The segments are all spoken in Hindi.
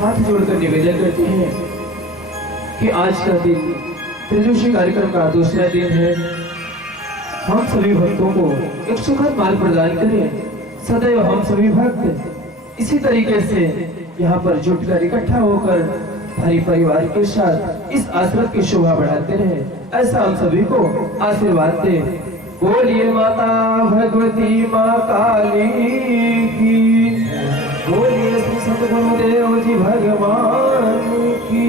हाथ जोड़कर निवेदन करते हैं कि आज का दिन त्रिजोशी कार्यक्रम का दूसरा दिन है। हम सभी भक्तों को एक सुखद माल प्रदान करें। सदैव हम सभी भक्त इसी तरीके से यहाँ पर जुटकर इकट्ठा होकर भारी परिवार के साथ इस आश्रम की शोभा बढ़ाते रहे, ऐसा हम सभी को आशीर्वाद दे। बोलिए माता भगवती माँ काली की, बोलिए श्री सतगुरुदेव जी भगवान की।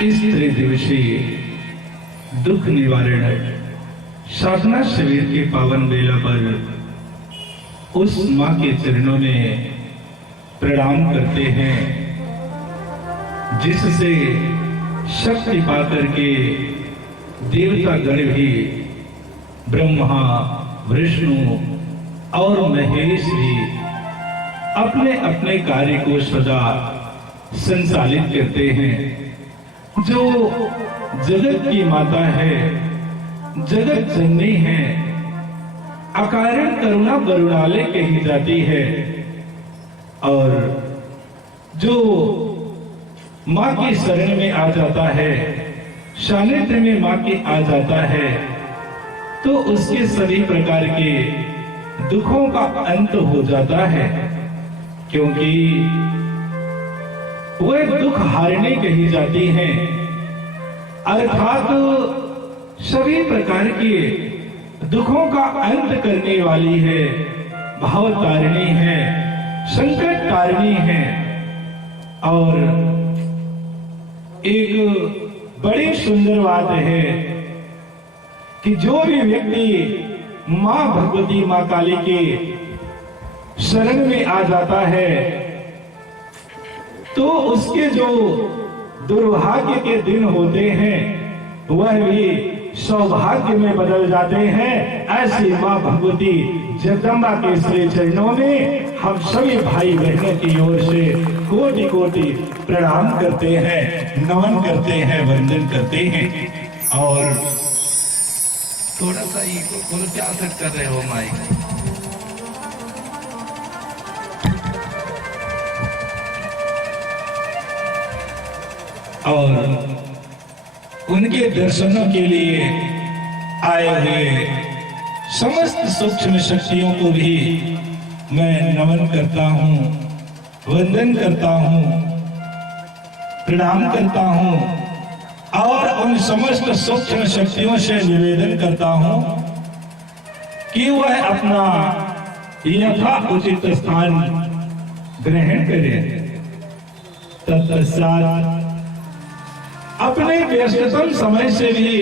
इस त्रिदिवसीय दुख निवारण साधना शिविर के पावन बेला पर उस मां के चरणों में प्रणाम करते हैं जिससे शक्ति पाकर के देवता गण भी ब्रह्मा विष्णु और महेश भी अपने अपने कार्य को सदा संचालित करते हैं। जो जगत की माता है, जगत जननी है, अकारण करुणा बरुणालय कही जाती है, और जो माँ की शरण में आ जाता है, सानिध्य में माँ के आ जाता है, तो उसके सभी प्रकार के दुखों का अंत हो जाता है, क्योंकि वह दुख हारने कही जाती हैं, अर्थात सभी प्रकार के दुखों का अंत करने वाली है, भाव तारिणी है, संकट तारिणी है। और एक बड़ी सुंदर बात है कि जो भी व्यक्ति मां भगवती मां काली के शरण में आ जाता है तो उसके जो दुर्भाग्य के दिन होते हैं वह भी सौभाग्य में बदल जाते हैं। ऐसी मां भगवती जगदम्बा के श्री चरणों में हम सभी भाई बहनों की ओर से कोटि कोटि प्रणाम करते हैं, नमन करते हैं, वंदन करते हैं। और थोड़ा सा ये बोलो क्या सेट कर रहे हो माइक? और उनके दर्शनों के लिए आए हुए समस्त सूक्ष्म शक्तियों को भी मैं नमन करता हूं, वंदन करता हूं, प्रणाम करता हूं और उन समस्त सूक्ष्म शक्तियों से निवेदन करता हूं कि वह अपना यथा उचित स्थान ग्रहण करें। तत्पश्चात अपने व्यस्ततम समय से भी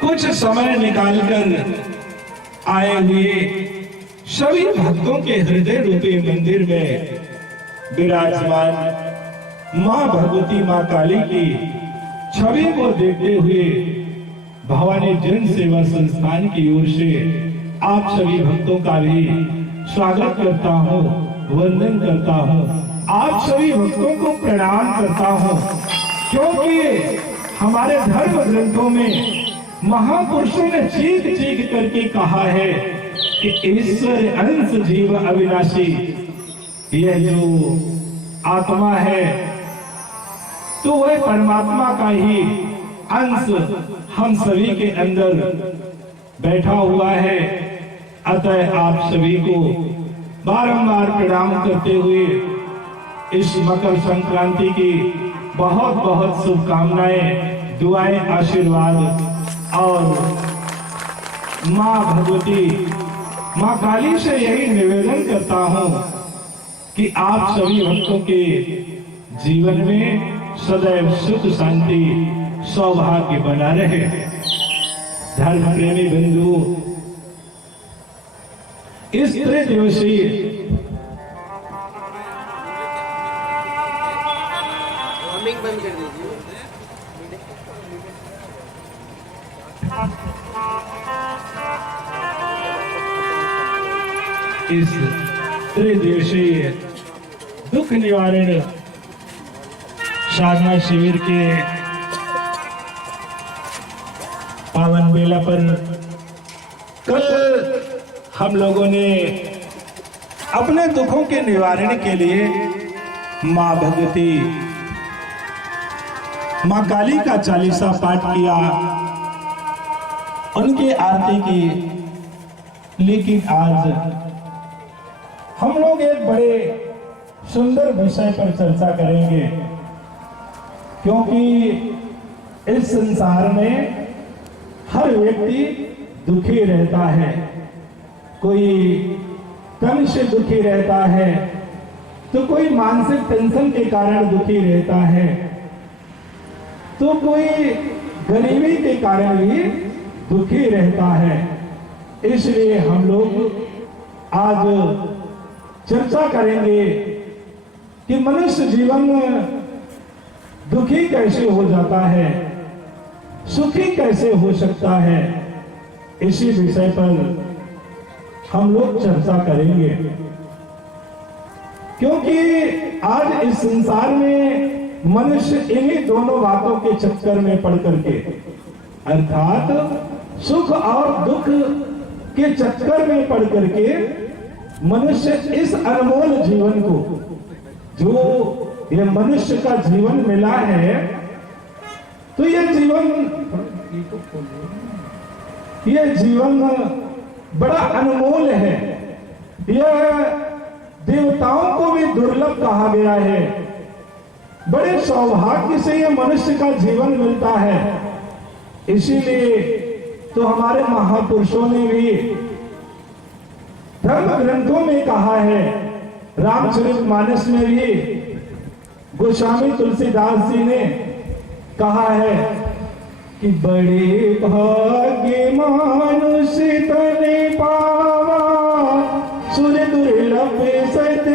कुछ समय निकालकर आए हुए सभी भक्तों के हृदय रूपी मंदिर में विराजमान मां भगवती मां काली की छवि को देखते हुए भवानी जन सेवा संस्थान की ओर से आप सभी भक्तों का भी स्वागत करता हूं, वंदन करता हूं, आप सभी भक्तों को प्रणाम करता हूं, क्योंकि हमारे धर्म ग्रंथों में महापुरुषों ने चीख चीख करके कहा है कि ईश्वर अंश जीव अविनाशी। यह जो आत्मा है तो वह परमात्मा का ही अंश हम सभी के अंदर बैठा हुआ है। अतः आप सभी को बारंबार प्रणाम करते हुए इस मकर संक्रांति की बहुत बहुत शुभकामनाएं, दुआएं, आशीर्वाद और मां भगवती मां काली से यही निवेदन करता हूं कि आप सभी भक्तों के जीवन में सदैव सुख शांति सौभाग्य बना रहे। धर्म प्रेमी बंधु, इस त्रिदिवसीय बंद कर दीजिए। इस त्रिदिवसीय दुख निवारण साधना शिविर के पावन बेला पर कल हम लोगों ने अपने दुखों के निवारण के लिए मां भगवती मां काली का चालीसा पाठ किया, उनकी आरती की। लेकिन आज हम लोग एक बड़े सुंदर विषय पर चर्चा करेंगे, क्योंकि इस संसार में हर व्यक्ति दुखी रहता है। कोई तन से दुखी रहता है तो कोई मानसिक टेंशन के कारण दुखी रहता है, तो कोई गरीबी के कारण भी दुखी रहता है। इसलिए हम लोग आज चर्चा करेंगे कि मनुष्य जीवन में दुखी कैसे हो जाता है, सुखी कैसे हो सकता है। इसी विषय पर हम लोग चर्चा करेंगे, क्योंकि आज इस संसार में मनुष्य इन्हीं दोनों बातों के चक्कर में पड़ करके, अर्थात सुख और दुख के चक्कर में पड़ करके मनुष्य इस अनमोल जीवन को, जो ये मनुष्य का जीवन मिला है, तो ये जीवन बड़ा अनमोल है। यह देवताओं को भी दुर्लभ कहा गया है। बड़े सौभाग्य से यह मनुष्य का जीवन मिलता है। इसीलिए तो हमारे महापुरुषों ने भी धर्म ग्रंथों में कहा है, रामचरितमानस में भी गोस्वामी तुलसीदास जी ने कहा है कि बड़े भाग्य मनुष्य तने पावा, सुर दुर्लभ सत्य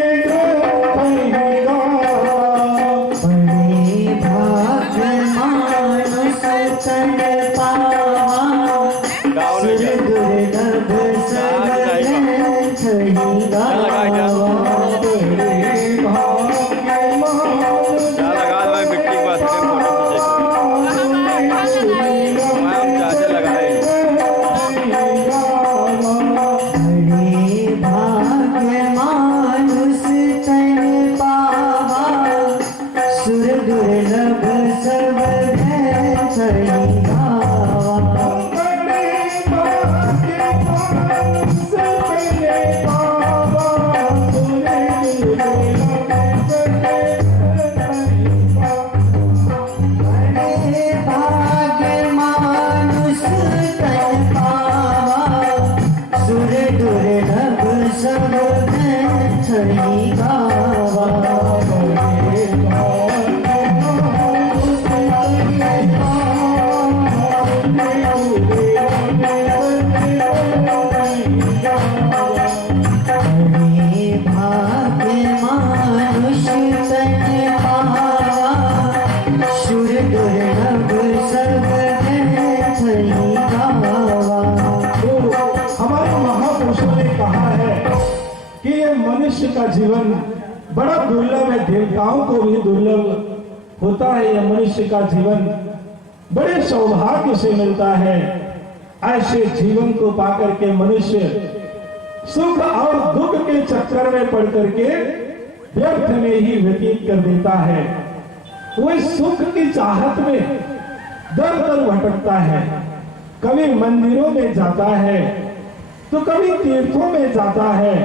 भाग्यमान छही गावा मनुष्य का जीवन बड़ा दुर्लभ है, देवताओं को भी दुर्लभ होता है। यह मनुष्य का जीवन बड़े सौभाग्य से मिलता है। ऐसे जीवन को पाकर के मनुष्य सुख और दुख के चक्कर में पड़ करके व्यर्थ में ही व्यतीत कर देता है। वो सुख की चाहत में दर दर भटकता है। कभी मंदिरों में जाता है तो कभी तीर्थों में जाता है,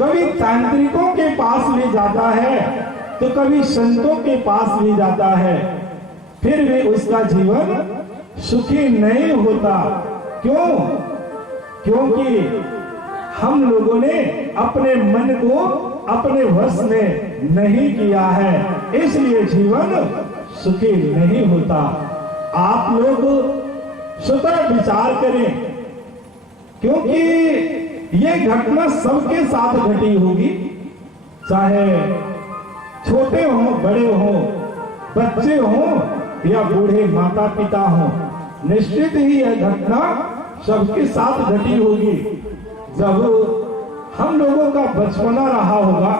कभी तांत्रिकों के पास ले जाता है तो कभी संतों के पास ले जाता है, फिर भी उसका जीवन सुखी नहीं होता। क्यों? क्योंकि हम लोगों ने अपने मन को अपने वश में नहीं किया है, इसलिए जीवन सुखी नहीं होता। आप लोग स्वतः विचार करें, क्योंकि ये घटना सबके साथ घटी होगी, चाहे छोटे हो, बड़े हो, बच्चे हो या बूढ़े माता पिता हो। निश्चित ही यह घटना सबके साथ घटी होगी। जब हम लोगों का बचपना रहा होगा,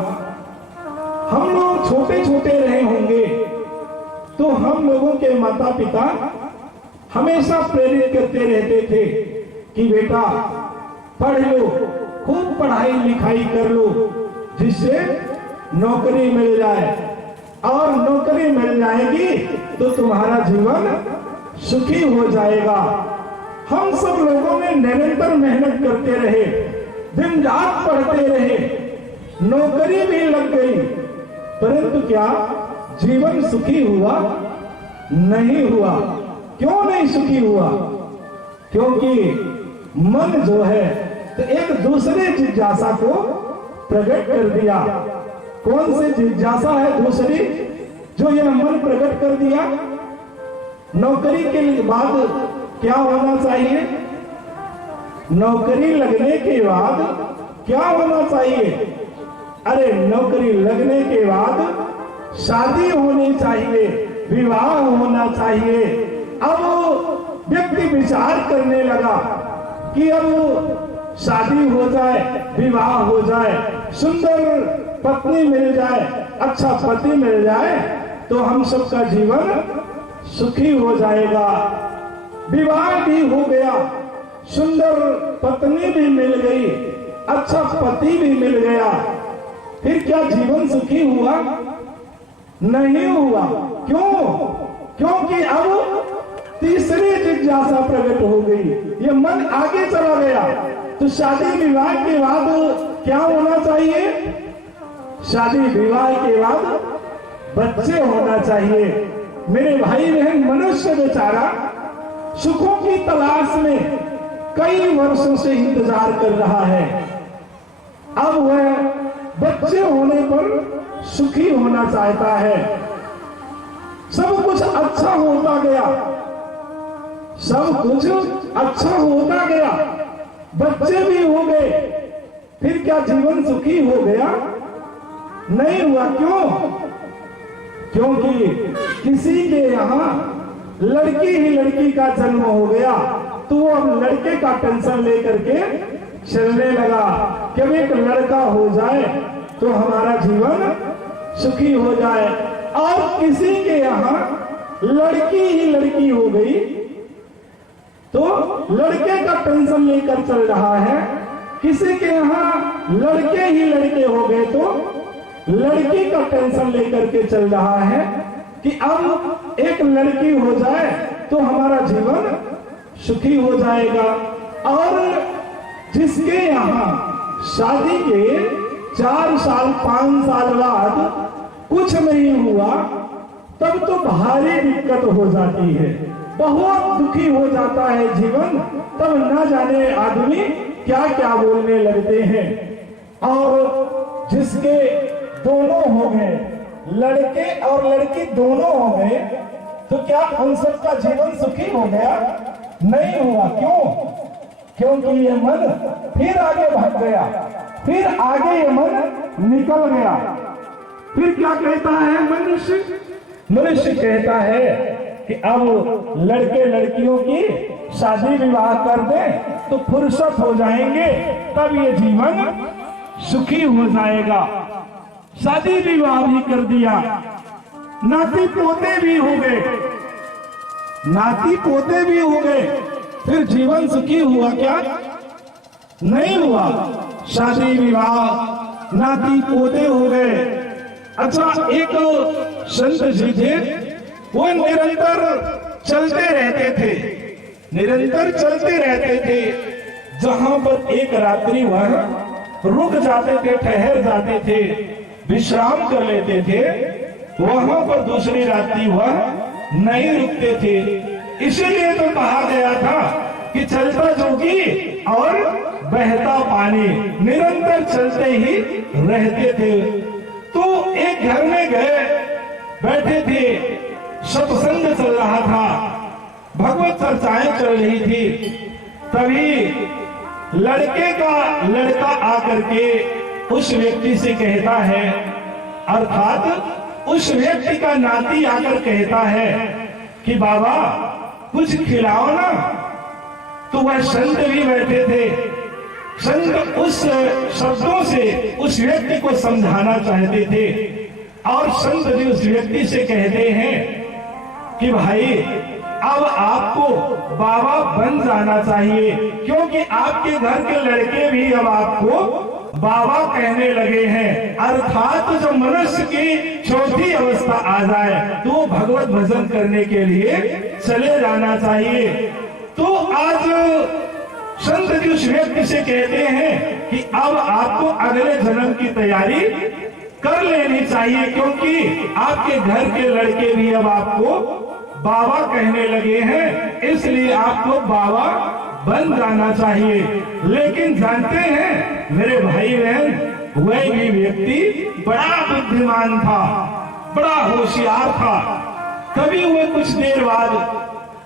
हम लोग छोटे छोटे रहे होंगे, तो हम लोगों के माता पिता हमेशा प्रेरित करते रहते थे कि बेटा पढ़ लो, खूब पढ़ाई लिखाई कर लो, जिससे नौकरी मिल जाए, और नौकरी मिल जाएगी तो तुम्हारा जीवन सुखी हो जाएगा। हम सब लोगों ने निरंतर मेहनत करते रहे, दिन रात पढ़ते रहे, नौकरी भी लग गई, परंतु क्या जीवन सुखी हुआ? नहीं हुआ। क्यों नहीं सुखी हुआ? क्योंकि मन जो है तो एक दूसरे जिज्ञासा को प्रकट कर दिया। कौन सी जिज्ञासा है दूसरी जो यह मन प्रकट कर दिया? नौकरी के बाद क्या होना चाहिए? नौकरी लगने के बाद क्या होना चाहिए? अरे नौकरी लगने के बाद शादी होनी चाहिए, विवाह होना चाहिए। अब व्यक्ति विचार करने लगा कि अब शादी हो जाए, विवाह हो जाए, सुंदर पत्नी मिल जाए, अच्छा पति मिल जाए तो हम सबका जीवन सुखी हो जाएगा। विवाह भी हो गया, सुंदर पत्नी भी मिल गई, अच्छा पति भी मिल गया, फिर क्या जीवन सुखी हुआ? नहीं हुआ। क्यों? क्योंकि अब तीसरी जिज्ञासा प्रकट हो गई, ये मन आगे चला गया। तो शादी विवाह के बाद क्या होना चाहिए? शादी विवाह के बाद बच्चे होना चाहिए। मेरे भाई बहन, मनुष्य बेचारा सुखों की तलाश में कई वर्षों से इंतजार कर रहा है। अब वह बच्चे होने पर सुखी होना चाहता है। सब कुछ अच्छा होता गया, सब कुछ अच्छा होता गया, बच्चे भी हो गए, फिर क्या जीवन सुखी हो गया? नहीं हुआ। क्यों? क्योंकि किसी के यहाँ लड़की ही लड़की का जन्म हो गया तो वो अब लड़के का टेंशन लेकर के चलने लगा कि अब एक लड़का हो जाए तो हमारा जीवन सुखी हो जाए। और किसी के यहाँ लड़की ही लड़की हो गई तो लड़के का टेंशन लेकर चल रहा है। किसी के यहाँ लड़के ही लड़के हो गए तो लड़की का टेंशन लेकर के चल रहा है कि अब एक लड़की हो जाए तो हमारा जीवन सुखी हो जाएगा। और जिसके यहाँ शादी के 4 साल 5 साल बाद कुछ नहीं हुआ, तब तो भारी दिक्कत हो जाती है, बहुत दुखी हो जाता है जीवन। तब न जाने आदमी क्या क्या बोलने लगते हैं। और जिसके दोनों हो गए, लड़के और लड़की दोनों हो गए, तो क्या उन सबका जीवन सुखी हो गया? नहीं हुआ। क्यों? क्योंकि ये मन फिर आगे भाग गया, फिर आगे ये मन निकल गया। फिर क्या कहता है मनुष्य? मनुष्य कहता है कि अब लड़के लड़कियों की शादी विवाह कर दें तो फुर्सत हो जाएंगे, तब ये जीवन सुखी हो जाएगा। शादी विवाह भी कर दिया, नाती पोते भी हो गए, नाती पोते भी हो गए, फिर जीवन सुखी हुआ क्या? नहीं हुआ। शादी विवाह, नाती पोते हो गए। अच्छा, एक संत जी थे, वो निरंतर चलते रहते थे, निरंतर चलते रहते थे। जहां पर एक रात्रि वह रुक जाते थे, ठहर जाते थे, विश्राम कर लेते थे, वहां पर दूसरी रात्रि वह नहीं रुकते थे। इसीलिए तो कहा गया था कि चलता जोगी और बहता पानी, निरंतर चलते ही रहते थे। तो एक घर में गए, बैठे थे, सत्संग चल रहा था, भगवत चर्चाएं चल रही थी। तभी लड़के का लड़का आकर के उस व्यक्ति से कहता है, अर्थात उस व्यक्ति का नाती आकर कहता है कि बाबा कुछ खिलाओ ना। तो वह संत भी बैठे थे। संत उस शब्दों से उस व्यक्ति को समझाना चाहते थे, और संत जी उस व्यक्ति से कहते हैं कि भाई अब आपको बाबा बन जाना चाहिए, क्योंकि आपके घर के लड़के भी अब आपको बाबा कहने लगे हैं। अर्थात जब मनुष्य की चौथी अवस्था आ जाए तो वो भगवत भजन करने के लिए चले जाना चाहिए। तो आज संत जी उस व्यक्ति से कहते हैं कि अब आपको अगले जन्म की तैयारी कर लेनी चाहिए, क्योंकि आपके घर के लड़के भी अब आपको बाबा कहने लगे हैं, इसलिए आपको बाबा बन जाना चाहिए। लेकिन जानते हैं मेरे भाई बहन, वह भी व्यक्ति बड़ा बुद्धिमान था, बड़ा होशियार था। कभी वह कुछ देर बाद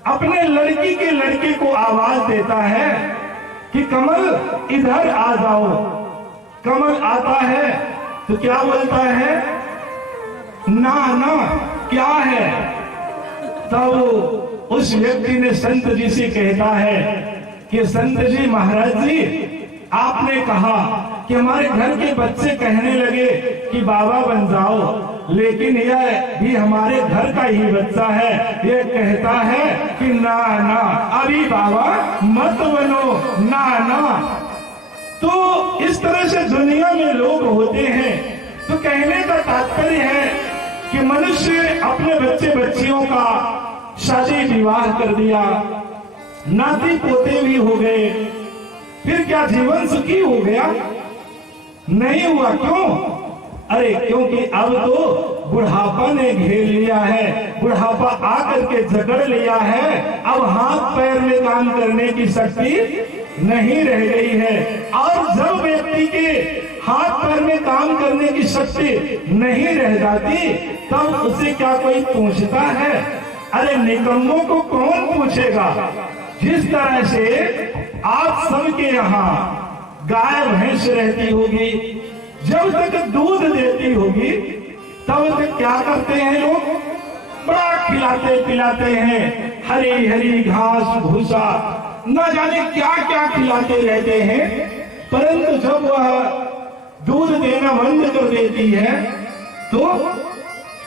अपने लड़की के लड़के को आवाज देता है कि कमल इधर आ जाओ। कमल आता है तो क्या बोलता है? ना ना, क्या है? तब उस व्यक्ति ने संत जी से कहता है कि संत जी, महाराज जी, आपने कहा कि हमारे घर के बच्चे कहने लगे कि बाबा बन जाओ, लेकिन यह भी हमारे घर का ही बच्चा है, यह कहता है कि ना ना, अभी बाबा मत बनो, ना ना। तो इस तरह से दुनिया में लोग होते हैं। तो कहने का तात्पर्य है कि मनुष्य अपने बच्चे बच्चियों का शादी विवाह कर दिया, नाती पोते भी हो गए, फिर क्या जीवन सुखी हो गया? नहीं हुआ। क्यों? अरे क्योंकि अब तो बुढ़ापा ने घेर लिया है, बुढ़ापा आकर के जकड़ लिया है। अब हाथ पैर में काम करने की शक्ति नहीं रह गई है। और जब व्यक्ति के हाथ पैर में काम करने की शक्ति नहीं रह जाती, तब उसे क्या कोई पूछता है? अरे निकम्मों को कौन पूछेगा? जिस तरह से आप सबके यहाँ गाय भैंस रहती होगी, जब तक दूध देती होगी तब तक क्या करते हैं लोग? बड़ा खिलाते पिलाते हैं, हरी हरी घास भूसा, न जाने क्या क्या खिलाते रहते हैं। परंतु जब वह दूध देना बंद कर देती है तो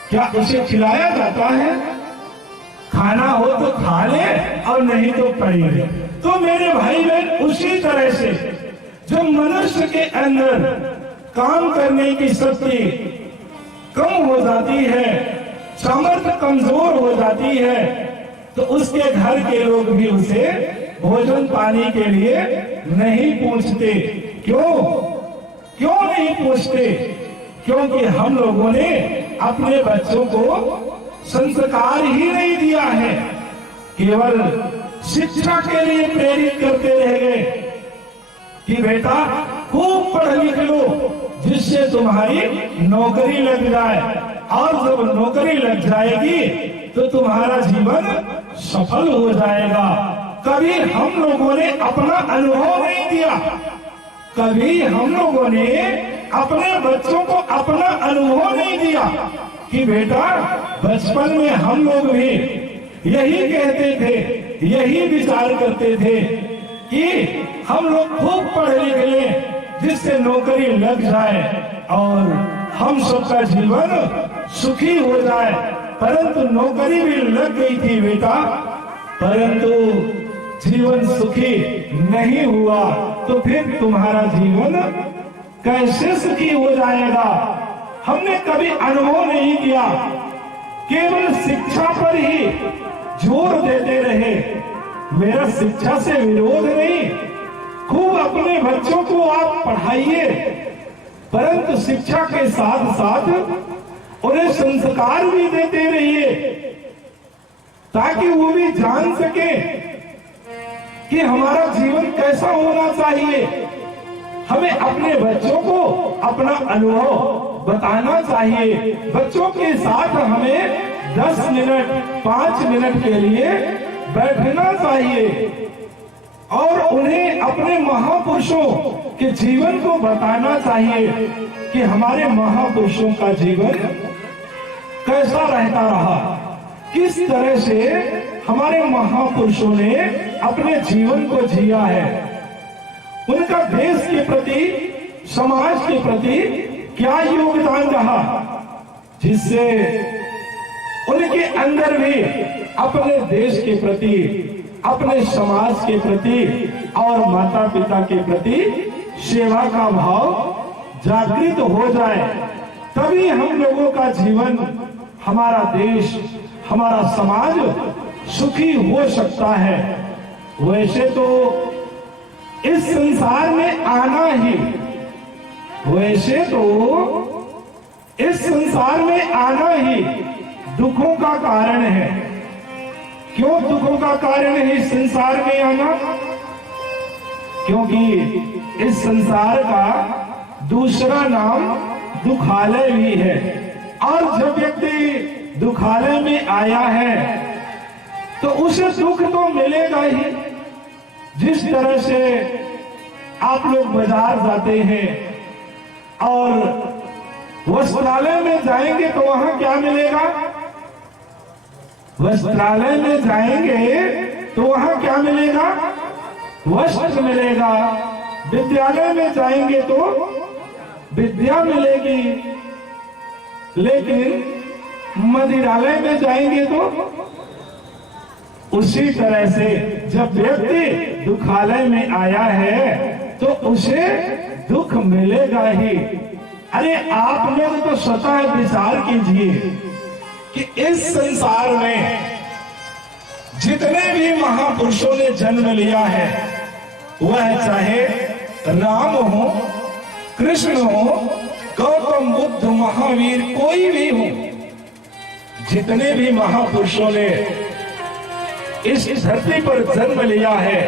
क्या उसे खिलाया जाता है? खाना हो तो खा ले और नहीं तो पड़ी ले। तो मेरे भाई बहन, उसी तरह से जब मनुष्य के अंदर काम करने की शक्ति कम हो जाती है, सामर्थ्य कमजोर हो जाती है, तो उसके घर के लोग भी उसे भोजन पानी के लिए नहीं पूछते। क्यों? क्यों नहीं पूछते? क्योंकि हम लोगों ने अपने बच्चों को संस्कार ही नहीं दिया है, केवल शिक्षा के लिए प्रेरित करते रह गए कि बेटा खूब पढ़ लिख लो, जिससे तुम्हारी नौकरी लग जाए, और जब नौकरी लग जाएगी तो तुम्हारा जीवन सफल हो जाएगा। कभी हम लोगों ने अपना अनुभव नहीं दिया, कभी हम लोगों ने अपने बच्चों को अपना अनुभव नहीं दिया कि बेटा बचपन में हम लोग भी यही कहते थे, यही विचार करते थे कि हम लोग खूब पढ़ लिख लें, जिससे नौकरी लग जाए और हम सबका जीवन सुखी हो जाए। परंतु नौकरी भी लग गई थी बेटा, परंतु जीवन सुखी नहीं हुआ, तो फिर तुम्हारा जीवन कैसे सुखी हो जाएगा? हमने कभी अनुभव नहीं किया, केवल शिक्षा पर ही जोर देते रहे। मेरा शिक्षा से विरोध नहीं, खूब अपने बच्चों को आप पढ़ाइए, परंतु शिक्षा के साथ साथ उन्हें संस्कार भी देते रहिए, ताकि वो भी जान सके कि हमारा जीवन कैसा होना चाहिए। हमें अपने बच्चों को अपना अनुभव बताना चाहिए। बच्चों के साथ हमें 10 मिनट 5 मिनट के लिए बैठना चाहिए और उन्हें अपने महापुरुषों के जीवन को बताना चाहिए कि हमारे महापुरुषों का जीवन कैसा रहता रहा, किस तरह से हमारे महापुरुषों ने अपने जीवन को जिया है, उनका देश के प्रति, समाज के प्रति क्या योगदान रहा, जिससे उनके अंदर भी अपने देश के प्रति, अपने समाज के प्रति और माता पिता के प्रति सेवा का भाव जागृत हो जाए। तभी हम लोगों का जीवन, हमारा देश, हमारा समाज सुखी हो सकता है। वैसे तो इस संसार में आना ही, वैसे तो इस संसार में आना ही दुखों का कारण है। क्यों दुखों का कारण है इस संसार में आना? क्योंकि इस संसार का दूसरा नाम दुखालय भी है, और जब व्यक्ति दुखालय में आया है तो उसे दुख तो मिलेगा ही। जिस तरह से आप लोग बाजार जाते हैं और वस्त्रालय में जाएंगे तो वहां क्या मिलेगा? वस्त्रालय में जाएंगे तो वहां क्या मिलेगा? वस्त्र मिलेगा। विद्यालय में जाएंगे तो विद्या मिलेगी, लेकिन मंदिरालय में जाएंगे तो उसी तरह से जब व्यक्ति दुखालय में आया है तो उसे दुख मिलेगा ही। अरे आप लोग तो स्वतः विचार कीजिए कि इस संसार में जितने भी महापुरुषों ने जन्म लिया है, वह चाहे राम हो, कृष्ण हो, गौतम बुद्ध, महावीर, कोई भी हो, जितने भी महापुरुषों ने इस धरती पर जन्म लिया है,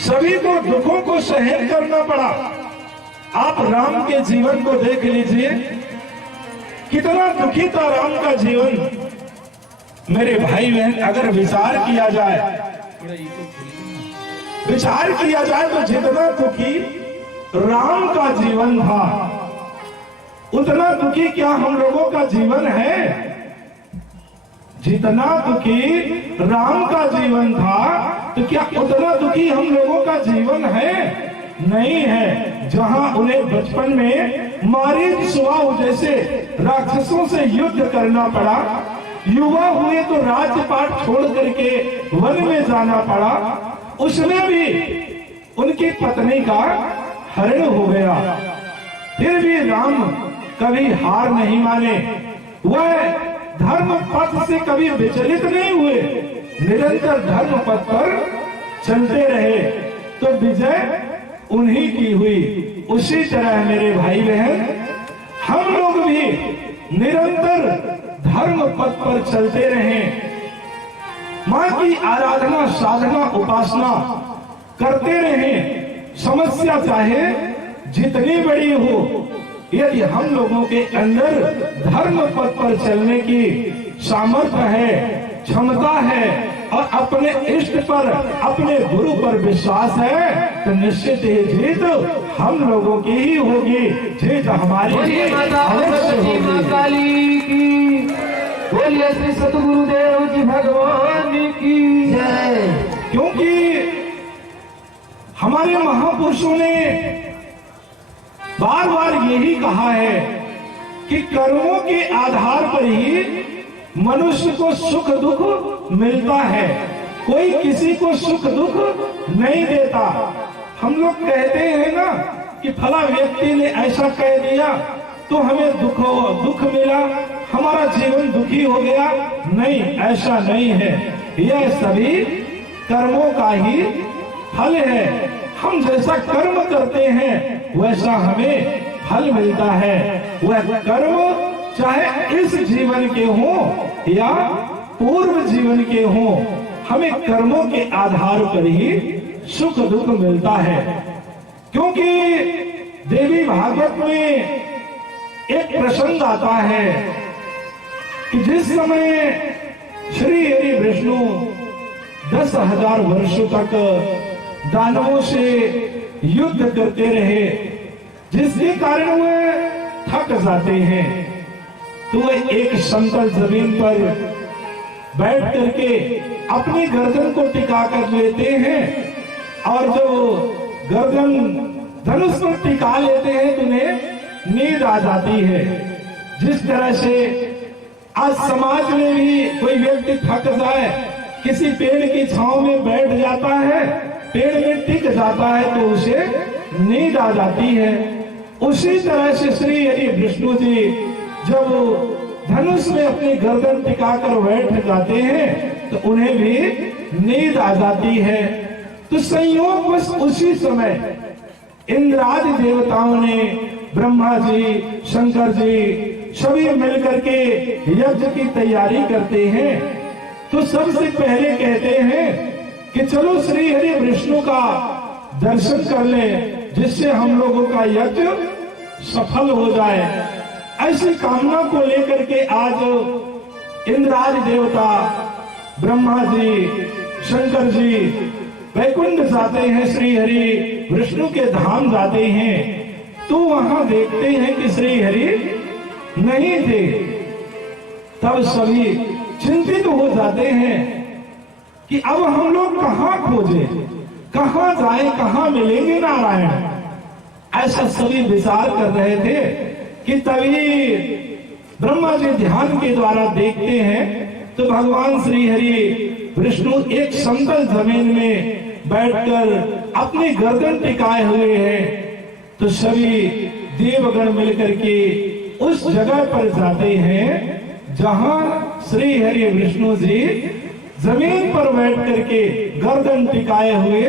सभी को दुखों को सहन करना पड़ा। आप राम के जीवन को देख लीजिए, कितना दुखी था राम का जीवन। मेरे भाई बहन, अगर विचार किया जाए तो जितना दुखी राम का जीवन था, उतना दुखी क्या हम लोगों का जीवन है? जितना दुखी राम का जीवन था, तो क्या उतना दुखी हम लोगों का जीवन है? नहीं है। जहां उन्हें बचपन में मारीच स्वभाव जैसे राक्षसों से युद्ध करना पड़ा, युवा हुए तो राज्यपाट छोड़ करके वन में जाना पड़ा, उसमें भी उनकी पत्नी का हरण हो गया। फिर भी राम कभी हार नहीं माने, वह धर्म पथ से कभी विचलित नहीं हुए, निरंतर धर्म पथ पर चलते रहे, तो विजय उन्हीं की हुई। उसी तरह मेरे भाई बहन, हम लोग भी निरंतर धर्म पथ पर चलते रहें, मां की आराधना, साधना, उपासना करते रहें। समस्या चाहे जितनी बड़ी हो, यदि हम लोगों के अंदर धर्म पथ पर चलने की सामर्थ्य है, क्षमता है और अपने इष्ट पर, अपने गुरु पर विश्वास है, तो निश्चित ही जीत हम लोगों की ही होगी। जीत हमारी ही माता अवश्य भगवती मां होगी। काली की, बोलिए श्री सतगुरुदेव जी भगवान की जय। क्योंकि हमारे महापुरुषों ने बार बार यही कहा है कि कर्मों के आधार पर ही मनुष्य को सुख दुख मिलता है, कोई किसी को सुख दुख नहीं देता। हम लोग कहते हैं ना कि फला व्यक्ति ने ऐसा कह दिया तो हमें दुख मिला, हमारा जीवन दुखी हो गया। नहीं, ऐसा नहीं है। यह सभी कर्मों का ही फल है। हम जैसा कर्म करते हैं वैसा हमें फल मिलता है। वह कर्म चाहे इस जीवन के हों या पूर्व जीवन के हों, हमें कर्मों के आधार पर ही सुख दुख मिलता है। क्योंकि देवी भागवत में एक प्रसंग आता है कि जिस समय श्री हरि विष्णु 10,000 वर्षों तक दानवों से युद्ध करते रहे, जिसके कारण वे थक जाते हैं, तो वे एक समतल जमीन पर बैठ करके अपनी गर्दन को टिका कर लेते हैं और जो गर्दन धनुष पर टिका लेते हैं तो उन्हें नींद आ जाती है। जिस तरह से आज समाज में भी कोई व्यक्ति थक जाए, किसी पेड़ की छांव में बैठ जाता है, पेड़ में टिक जाता है तो उसे नींद आ जाती है। उसी तरह से श्री हरि विष्णु जी जब धनुष में अपनी गर्दन टिकाकर बैठ जाते हैं तो उन्हें भी नींद आ जाती है। तो संयोग बस उसी समय इंद्रादि देवताओं ने, ब्रह्मा जी, शंकर जी सभी मिलकर के यज्ञ की तैयारी करते हैं। तो सबसे पहले कहते हैं कि चलो श्री हरि विष्णु का दर्शन कर ले, जिससे हम लोगों का यज्ञ सफल हो जाए। ऐसी कामना को लेकर के आज इंद्रादि देवता, ब्रह्मा जी, शंकर जी वैकुंठ जाते हैं, श्री हरि विष्णु के धाम जाते हैं। तो वहां देखते हैं कि श्री हरि नहीं थे। तब सभी चिंतित हो जाते हैं कि अब हम लोग कहां खोजें, कहां जाएं, कहां मिलेंगे नारायण। ऐसा सभी विचार कर रहे थे कि तभी ब्रह्मा जी ध्यान के द्वारा देखते हैं तो भगवान श्री हरि विष्णु एक समतल जमीन में बैठकर अपनी गर्दन टिकाए हुए हैं। तो सभी देवगण मिलकर के उस जगह पर जाते हैं जहां श्री हरि विष्णु जी जमीन पर बैठ करके गर्दन टिकाए हुए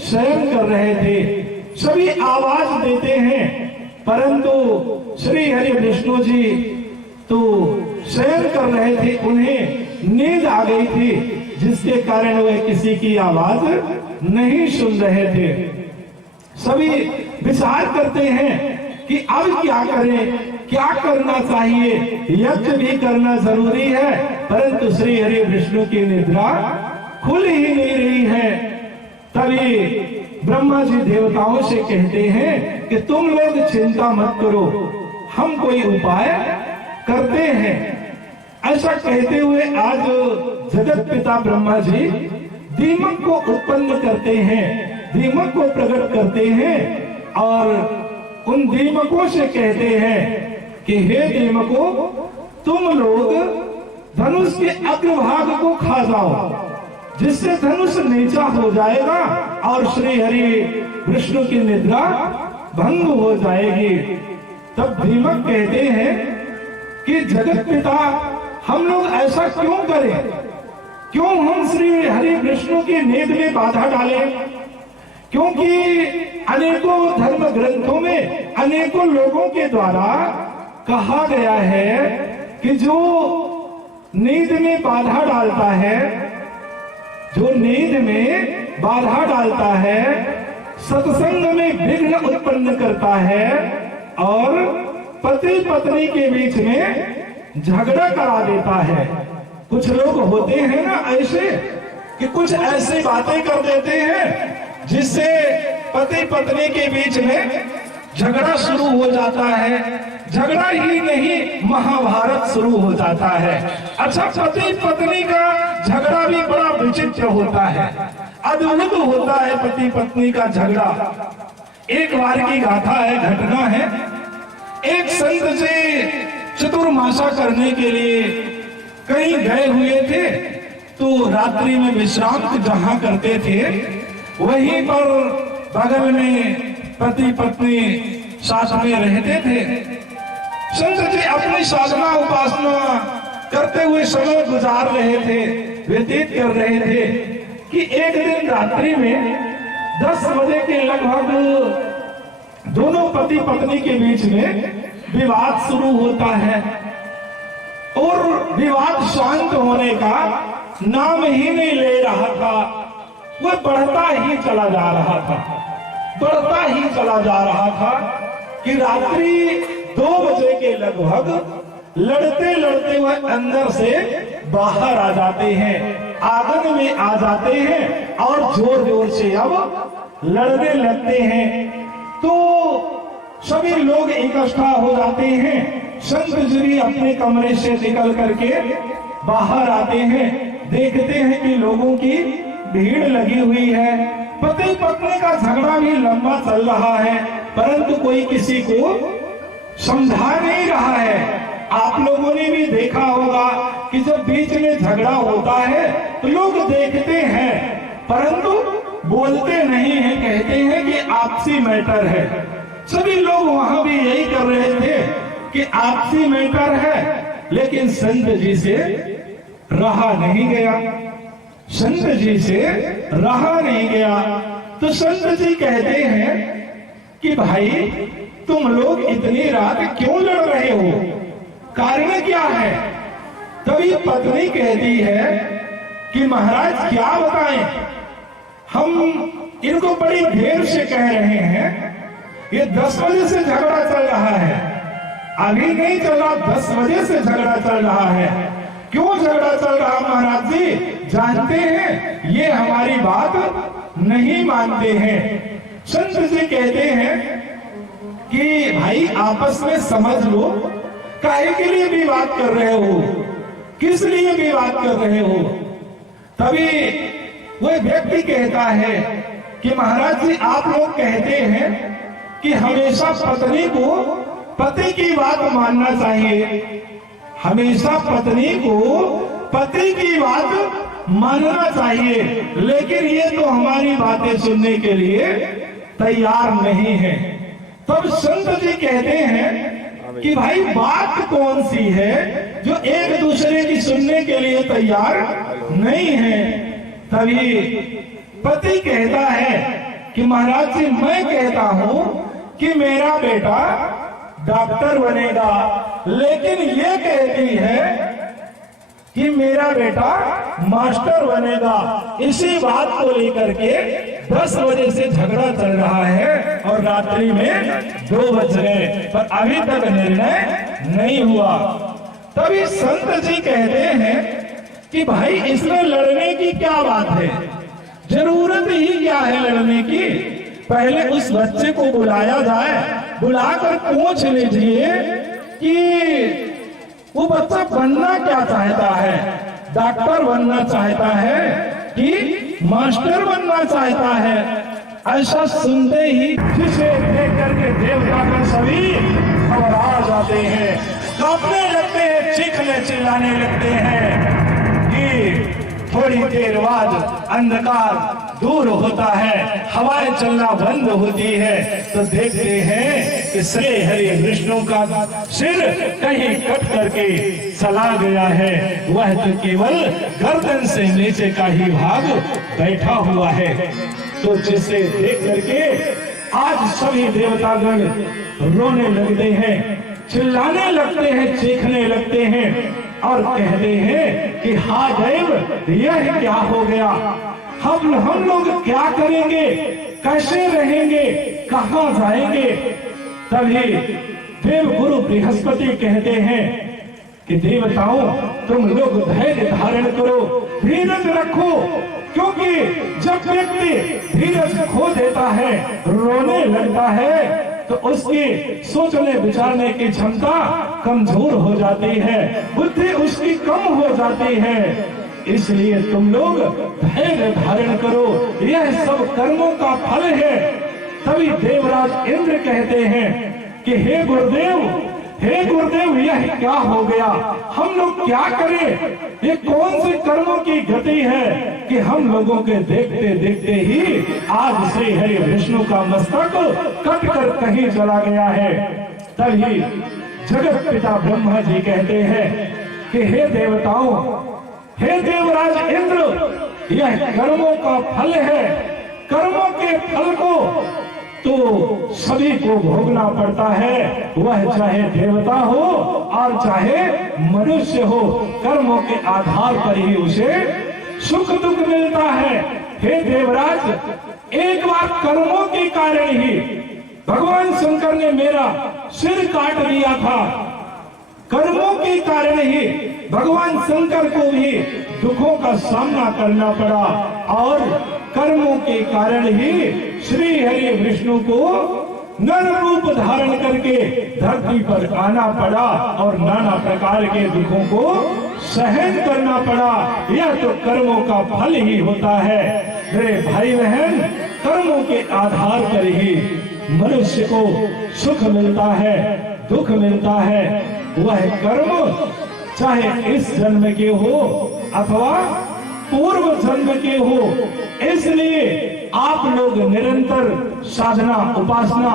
शयन कर रहे थे। सभी आवाज देते हैं, परंतु श्री हरि विष्णु जी तो शयन कर रहे थे, उन्हें नींद आ गई थी, जिसके कारण वे किसी की आवाज नहीं सुन रहे थे। सभी विचार करते हैं कि अब क्या करें, क्या करना चाहिए। यज्ञ भी करना जरूरी है, परंतु श्री हरि विष्णु की निद्रा खुल ही नहीं रही है। तभी ब्रह्मा जी देवताओं से कहते हैं कि तुम लोग चिंता मत करो, हम कोई उपाय करते हैं। ऐसा कहते हुए आज जगत पिता ब्रह्मा जी दीमक को उत्पन्न करते हैं, दीमक को प्रकट करते हैं और उन दीमकों से कहते हैं कि हे दीमको, तुम लोग धनुष के अग्रभाग को खा जाओ, जिससे धनुष नीचा हो जाएगा और श्री हरि विष्णु की निद्रा भंग हो जाएगी। तब दीमक कहते हैं कि जगत पिता, हम लोग ऐसा क्यों करें, क्यों हम श्री हरि विष्णु की नींद में बाधा डालें। क्योंकि अनेकों धर्म ग्रंथों में अनेकों लोगों के द्वारा कहा गया है कि जो नींद में बाधा डालता है, जो नींद में बाधा डालता है, सत्संग में विघ्न उत्पन्न करता है और पति पत्नी के बीच में झगड़ा करा देता है। कुछ लोग होते हैं ना ऐसे कि कुछ ऐसी बातें कर देते हैं जिससे पति पत्नी के बीच में झगड़ा शुरू हो जाता है। झगड़ा ही नहीं, महाभारत शुरू हो जाता है। अच्छा, पति पत्नी का झगड़ा भी बड़ा विचित्र होता है, अद्भुत होता है पति पत्नी का झगड़ा। एक बार की गाथा है, घटना है। एक संत जी चतुर्मासा करने के लिए कहीं गए हुए थे, तो रात्रि में विश्राम जहां करते थे वहीं पर बगल में पति पत्नी साथ में रहते थे। संत जी अपनी साधना उपासना करते हुए समय गुजार रहे थे, व्यतीत कर रहे थे कि एक दिन रात्रि में 10 बजे के लगभग दोनों पति पत्नी के बीच में विवाद शुरू होता है और विवाद शांत होने का नाम ही नहीं ले रहा था। वो बढ़ता ही चला जा रहा था, बढ़ता ही चला जा रहा था कि रात्रि 2 बजे के लगभग लड़ते लड़ते वह अंदर से बाहर आ जाते हैं, आंगन में आ जाते हैं और जोर जोर से अब लड़ने लगते हैं। तो सभी लोग इकट्ठा हो जाते हैं। संत जी अपने कमरे से निकल करके बाहर आते हैं, देखते हैं कि लोगों की भीड़ लगी हुई है। पति पत्नी का झगड़ा भी लंबा चल रहा है, परंतु कोई किसी को समझा नहीं रहा है। आप लोगों ने भी देखा होगा कि जब बीच में झगड़ा होता है तो लोग देखते हैं परंतु बोलते नहीं हैं, कहते हैं कि आपसी मैटर है। सभी लोग वहां भी यही कर रहे थे कि आपसी मैटर है, लेकिन संत जी से रहा नहीं गया, संत जी से रहा नहीं गया। तो संत जी कहते हैं कि भाई तुम लोग इतनी रात क्यों लड़ रहे हो, कारण क्या है? तभी पत्नी कहती है कि महाराज क्या बताएं, हम इनको बड़ी देर से कह रहे हैं, ये 10 बजे से झगड़ा चल रहा है, अभी नहीं चला, 10 बजे से झगड़ा चल रहा है। क्यों झगड़ा चल रहा महाराज जी? जानते हैं ये हमारी बात नहीं मानते हैं। संत जी कहते हैं कि भाई आपस में समझ लो, काहे के लिए विवाद कर रहे हो, किस लिए विवाद कर रहे हो? तभी वह व्यक्ति कहता है कि महाराज जी आप लोग कहते हैं कि हमेशा पत्नी को पति की बात मानना चाहिए, हमेशा पत्नी को पति की बात मानना चाहिए, लेकिन ये तो हमारी बातें सुनने के लिए तैयार नहीं है। तब संत जी कहते हैं कि भाई बात कौन सी है जो एक दूसरे की सुनने के लिए तैयार नहीं है? तभी पति कहता है कि महाराज जी मैं कहता हूं कि मेरा बेटा डॉक्टर बनेगा, लेकिन ये कहती है कि मेरा बेटा मास्टर बनेगा। इसी बात को लेकर के 10 बजे से झगड़ा चल रहा है और रात्रि में 2 बज गए, पर अभी तक निर्णय नहीं हुआ। तभी संत जी कहते हैं कि भाई इसमें लड़ने की क्या बात है, जरूरत ही क्या है लड़ने की? पहले उस बच्चे को बुलाया जाए, बुलाकर पूछ लीजिए कि वो बच्चा बनना क्या चाहता है, डॉक्टर बनना चाहता है कि मास्टर बनना चाहता है। ऐसा सुनते ही जिसे देख करके देवता का सभी घबरा जाते हैं, कांपने लगते हैं, चीखने चिल्लाने लगते हैं कि थोड़ी देर बाद अंधकार दूर होता है, हवाएं चलना बंद होती है, तो देखते हैं कि श्री हरि विष्णु का सिर कहीं कट करके चला गया है, वह तो केवल गर्दन से नीचे का ही भाग बैठा हुआ है। तो जिसे देख करके आज सभी देवतागण रोने लगते हैं, चिल्लाने लगते हैं, चीखने लगते हैं और कहते हैं कि हा देव यह क्या हो गया, हम लोग क्या करेंगे, कैसे रहेंगे, कहां जाएंगे? तभी देव गुरु बृहस्पति कहते हैं कि देवताओं तुम लोग धैर्य धारण करो, धीरज रखो, क्योंकि जब व्यक्ति धीरज खो देता है, रोने लगता है, तो उसकी सोचने विचारने की क्षमता कमजोर हो जाती है, बुद्धि उसकी कम हो जाती है। इसलिए तुम लोग धैर्य धारण करो, यह सब कर्मों का फल है। तभी देवराज इंद्र कहते हैं कि हे गुरुदेव यह क्या हो गया, हम लोग क्या करें, ये कौन से कर्मों की गति है कि हम लोगों के देखते देखते ही आज श्री हरि विष्णु का मस्तक कटकर कहीं चला गया है। तभी जगत पिता ब्रह्मा जी कहते हैं कि हे देवताओं, हे देवराज इंद्र, यह कर्मों का फल है, कर्मों के फल को तो सभी को भोगना पड़ता है, वह चाहे देवता हो और चाहे मनुष्य हो, कर्मों के आधार पर ही उसे सुख दुख मिलता है। हे देवराज, एक बार कर्मों के कारण ही भगवान शंकर ने मेरा सिर काट दिया था, कर्मों के कारण ही भगवान शंकर को भी दुखों का सामना करना पड़ा और कर्मों के कारण ही श्री हरि विष्णु को नर रूप धारण करके धरती पर आना पड़ा और नाना प्रकार के दुखों को सहन करना पड़ा। यह तो कर्मों का फल ही होता है। मेरे भाई बहन, कर्मों के आधार पर ही मनुष्य को सुख मिलता है, दुख मिलता है। वह कर्म चाहे इस जन्म के हो अथवा पूर्व जन्म के हो, इसलिए आप लोग निरंतर साधना, उपासना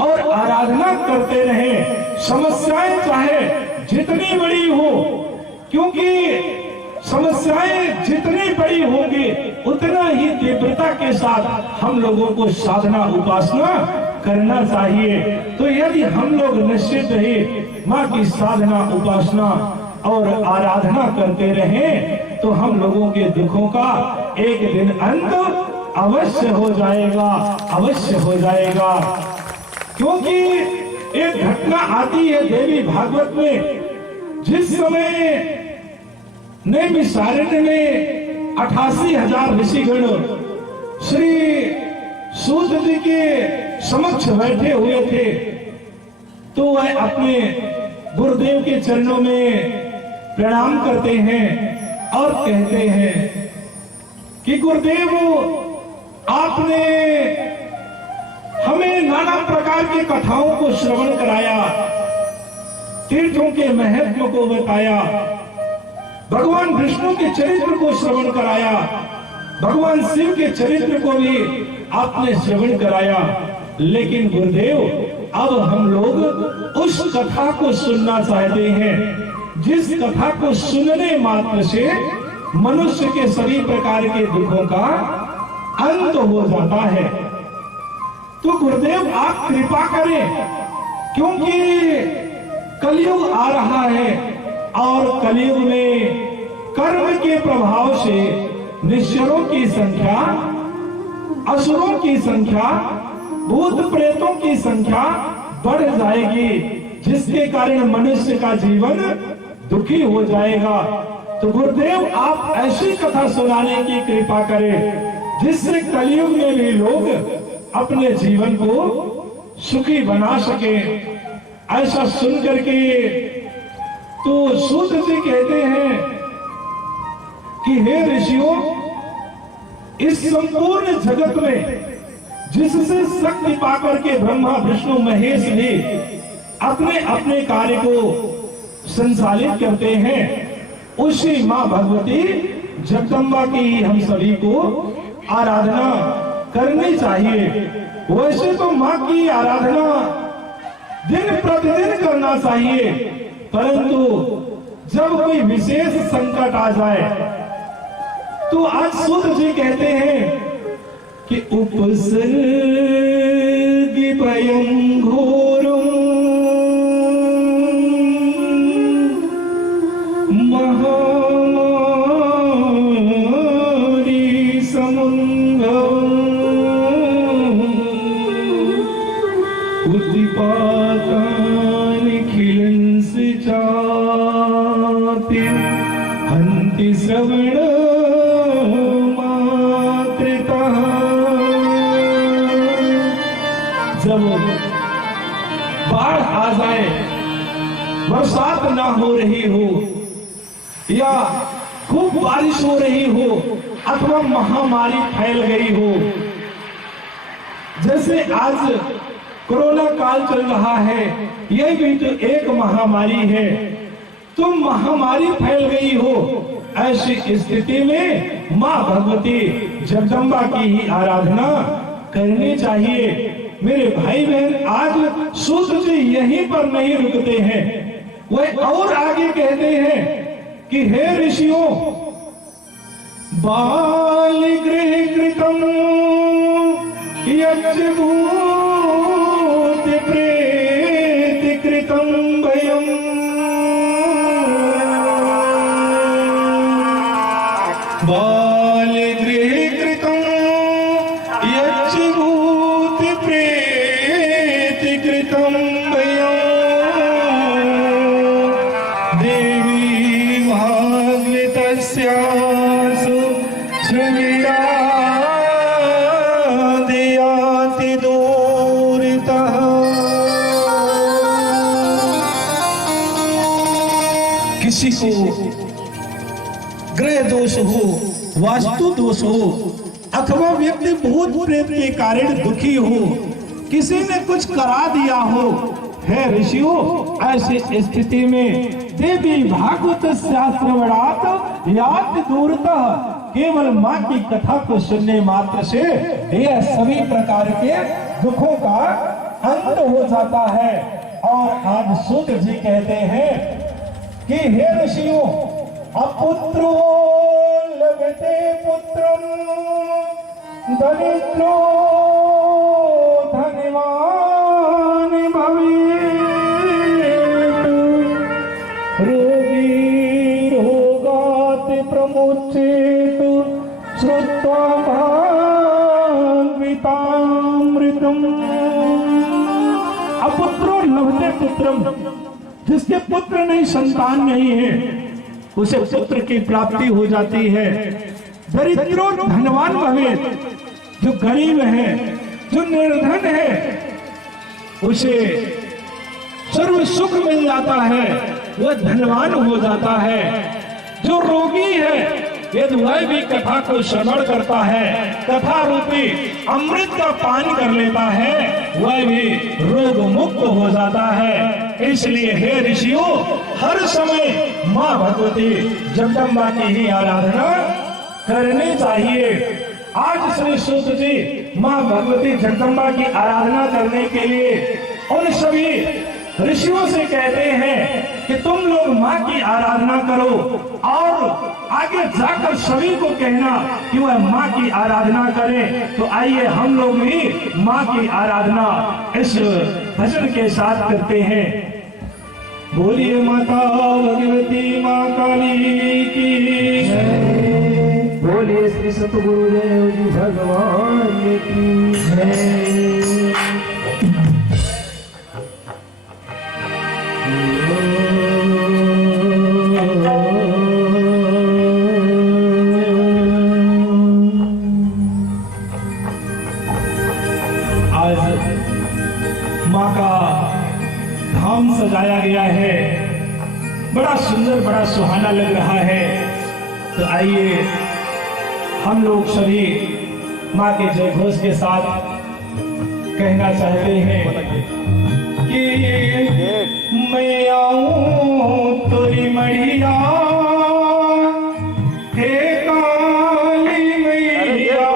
और आराधना करते रहें। समस्याएं चाहे जितनी बड़ी हो, क्योंकि समस्याएं जितनी बड़ी होंगी उतना ही तीव्रता के साथ हम लोगों को साधना, उपासना करना चाहिए। तो यदि हम लोग निश्चित ही माँ की साधना, उपासना और आराधना करते रहें तो हम लोगों के दुखों का एक दिन अंत अवश्य हो जाएगा, अवश्य हो जाएगा। क्योंकि एक घटना आती है देवी भागवत में, जिस समय नैमिषारण्य में 88,000 ऋषिगण श्री सूत जी के समक्ष बैठे हुए थे, तो वह अपने गुरुदेव के चरणों में प्रणाम करते हैं और कहते हैं कि गुरुदेव, आपने हमें नाना प्रकार की कथाओं को श्रवण कराया, तीर्थों के महत्व को बताया, भगवान विष्णु के चरित्र को श्रवण कराया, भगवान शिव के चरित्र को भी आपने श्रवण कराया। लेकिन गुरुदेव, अब हम लोग उस कथा को सुनना चाहते हैं जिस कथा को सुनने मात्र से मनुष्य के सभी प्रकार के दुखों का अंत हो जाता है। तो गुरुदेव आप कृपा करें, क्योंकि कलयुग आ रहा है और कलयुग में कर्म के प्रभाव से निश्चरों की संख्या, असुरों की संख्या, भूत प्रेतों की संख्या बढ़ जाएगी, जिसके कारण मनुष्य का जीवन दुखी हो जाएगा। तो गुरुदेव आप ऐसी कथा सुनाने की कृपा करें जिससे कलयुग में भी लोग अपने जीवन को सुखी बना सके। ऐसा सुन करके तो सूत जी कहते हैं कि हे ऋषियों, इस संपूर्ण जगत में जिससे शक्ति पाकर के ब्रह्मा, विष्णु, महेश भी अपने अपने कार्य को संचालित करते हैं, उसी माँ भगवती जगदम्बा की हम सभी को आराधना करनी चाहिए। वैसे तो माँ की आराधना दिन प्रतिदिन करना चाहिए, परंतु जब कोई विशेष संकट आ जाए तो आज सूत जी कहते हैं कि उपसर्ग भयं घोरं महामारी समुद्भवम् उद्दीपातानि खिल याति हन्ति श्रवण मात्रतः। जब बाढ़ आ जाए, बरसात ना हो रही हो या खूब बारिश हो रही हो अथवा महामारी फैल गई हो, जैसे आज कोरोना काल चल रहा है, यह भी तो एक महामारी है, तो महामारी फैल गई हो, ऐसी स्थिति में मां भगवती जगदम्बा की ही आराधना करनी चाहिए। मेरे भाई बहन, आज सूत्र जी यहीं पर नहीं रुकते हैं, वह और आगे कहते हैं कि हे ऋषियों, बालगृह कृतम यज्ञभूत प्रेत कृतम भयम, बालगृह कृतम यज्ञभूत प्रेत कृतम भयम, देवी भागवतस्यासु श्रविरा दयाति दूरतः। किसी को ग्रह दोष हो, वास्तु दोष हो, अथवा व्यक्ति भूत प्रेत के कारण दुखी हो, किसी ने कुछ करा दिया हो, है ऋषियों, ऐसी स्थिति में देवी भागवत शास्त्रवणात् याति दूरतः, केवल माँ की कथा को सुनने मात्र से यह सभी प्रकार के दुखों का अंत हो जाता है। और आज सूत्र जी कहते हैं कि हे ऋषियों, अपुत्रो लभते पुत्रम दरिद्रो धनवान भवेत्, रोगी रोगात् प्रमुच्येत श्रुत्वा भागवतामृतम्। अपुत्रो लभते पुत्रम, जिसके पुत्र नहीं, संतान नहीं है, उसे पुत्र की प्राप्ति हो जाती है। दरिद्रो धनवान भवेत्, जो गरीब है, जो निर्धन है, उसे सर्व सुख मिल जाता है, वह धनवान हो जाता है। जो रोगी है, यदि वह भी कथा को श्रवण करता है, कथा रूपी अमृत का पान कर लेता है, वह भी रोग मुक्त हो जाता है। इसलिए हे ऋषियों, हर समय मां भगवती जगदम्बा की ही आराधना करनी चाहिए। आज श्री सूत जी मां भगवती जगदम्बा की आराधना करने के लिए उन सभी ऋषियों से कहते हैं कि तुम लोग माँ की आराधना करो, और आगे जाकर सभी को कहना कि वह माँ की आराधना करें। तो आइए हम लोग भी माँ की आराधना इस भजन के साथ करते हैं। बोलिए माता भगवती माँ काली की जय, बोले श्री सतगुरुदेव जी भगवान की जय। माँ का धाम सजाया गया है, बड़ा सुंदर, बड़ा सुहाना लग रहा है। तो आइए हम लोग सभी माँ के जय घोष के साथ कहना चाहते हैं कि मैं आऊं तोरी मैया, हे काली मैया,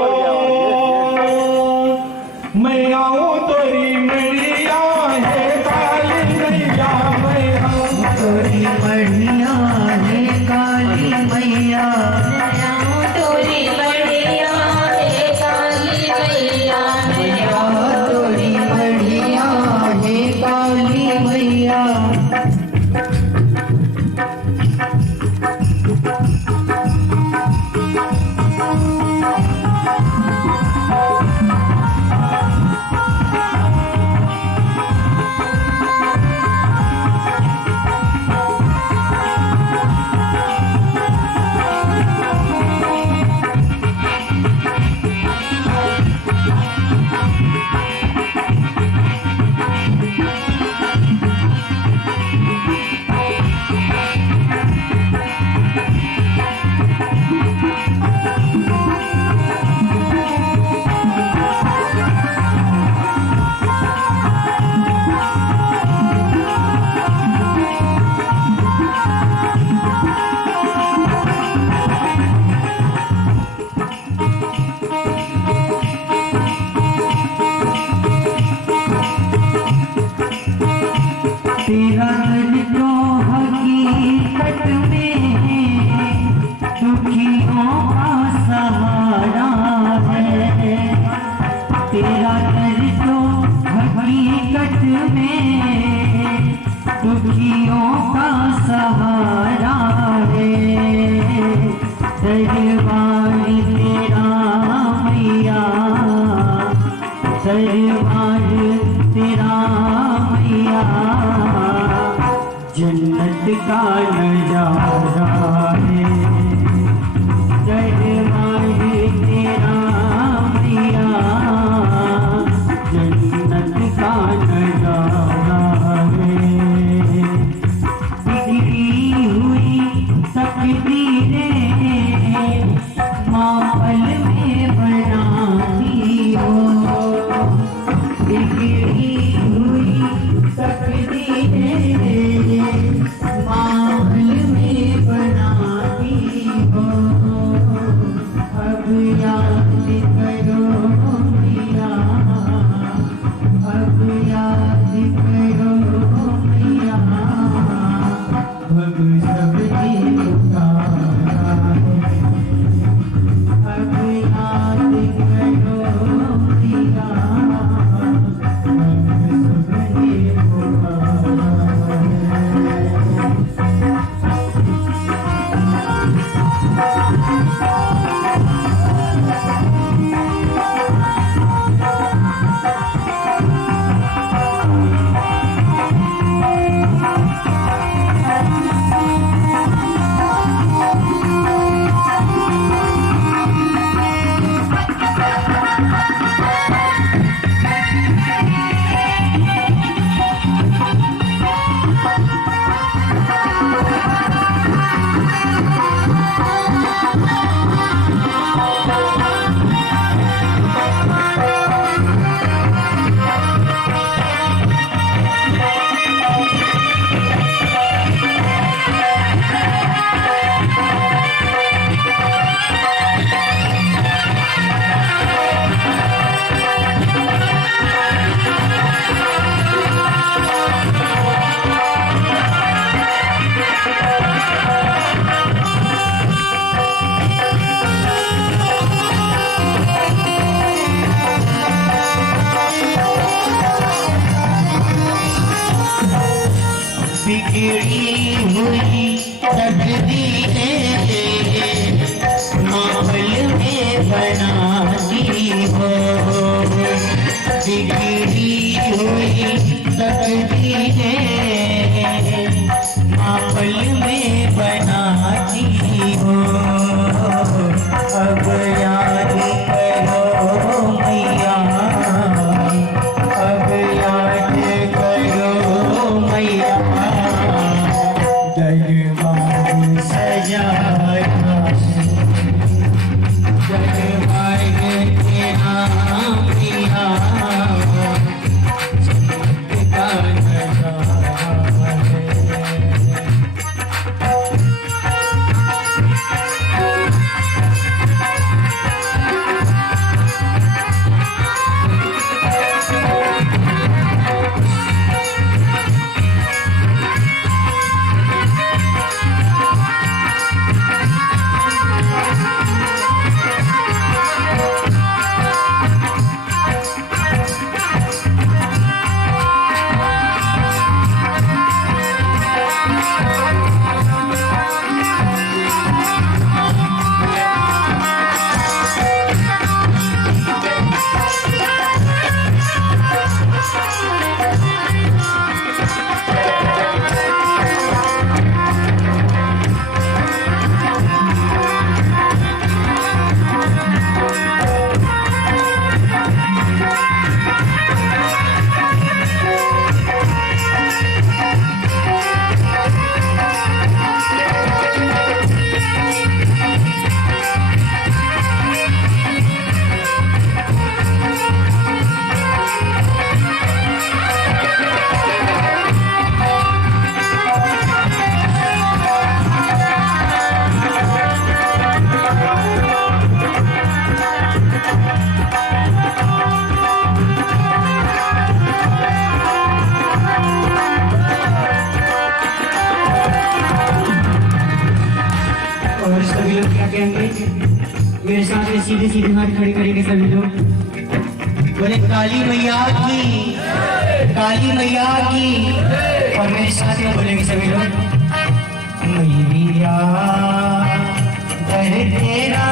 मैं आऊं तोरी मैया, हे काली मैया, मैं आऊं तोरी बढ़िया है काली मैया, तोरी बढ़िया है काली मैया, तोरी बढ़िया है काली मैया। दुखियों का सहारा है, दरबार तेरा मैया, दरबार तेरा मैया, जन्नत का नजारा है, दरबार तेरा मैया, जन्नत का नजारा है। बिगड़ी हुई तकदीरें माँ पल में बनाती हो, बिगड़ी हुई तकदीरें माँ पल में बनाती हो। अब याद करो मैया, अब याद करो मैया, अब सबकी पुकारा है, अब याद करो मैया, अब सबकी पुकारा बिगड़ी हुई तकदीरें माहौल में बनाती हो, बिगड़ी हुई तकदीरें माहौल में बनाती हो। अब याद करो मैया, अब याद करो मैया, दरबार सजाया, दरबार तेरा मैया, जन्नत का नजारा है। कहेंगे मेरे साथ में सीधे सीधे हाथ खड़े करेंगे सभी लोग। बोले काली मैया की, काली मैया की। और मेरे साथ में बोलेंगे सभी लोग, मैया घर तेरा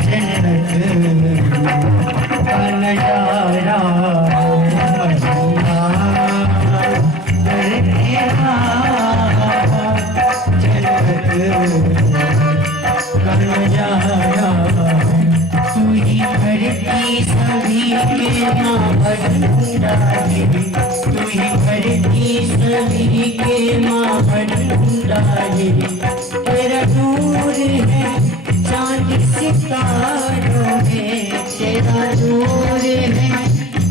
जन्नत का नजारा, मैया घर तेरा जन्नत का नजारा। तू ही घर की सभी के माँ भंडारी, तू ही घर की सभी के माँ भंडारी। तेरा नूर है चांद सितारों में, तेरा नूर है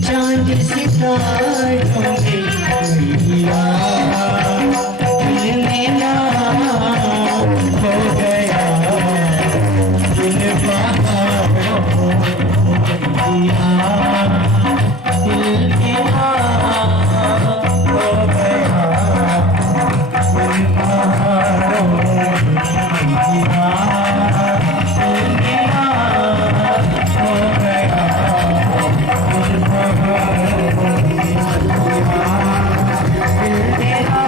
चांद सितारों में। मैया दिल मेरा हो गया दिल बहारों, मैया दिल मेरा हो गया दिल बहारों, मैया दिल मेरा हो गया दिल बहारों, मैया दिल मेरा